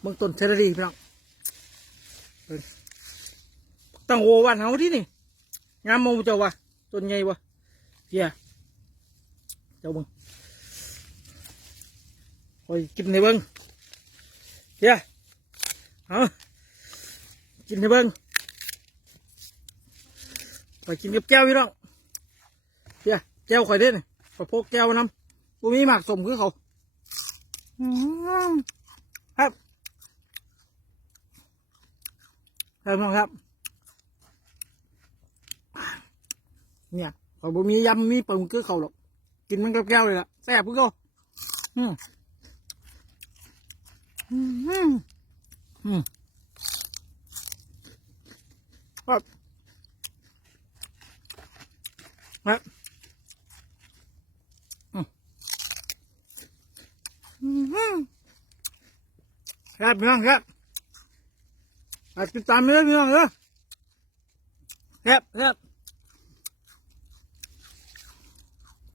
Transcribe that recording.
เบื้องต้นเทเลดีพี่น้องตั้งโอวันเฮาที่นี่งามมงเจ้าวะต้นไงวะเฮียเจ้าเบิ้งคอยกินในเบิ้งเฮียเอากินในเบิ้งคอยกินกับแก้วพี่น้องเฮียแก้วคอยเด่นคอยพกแก้วน้ำกูมีหมากสมคือเขาครับครับน้องครับเนี่ยขอยบ่มียำมีปลาหมึกคือเขาหรอกกินมันกับแก้วเลยล่ะแซ่บคือเขาครับครับครับพี่น้องครับติดตามเรื่องพี่น้องเด้อครับ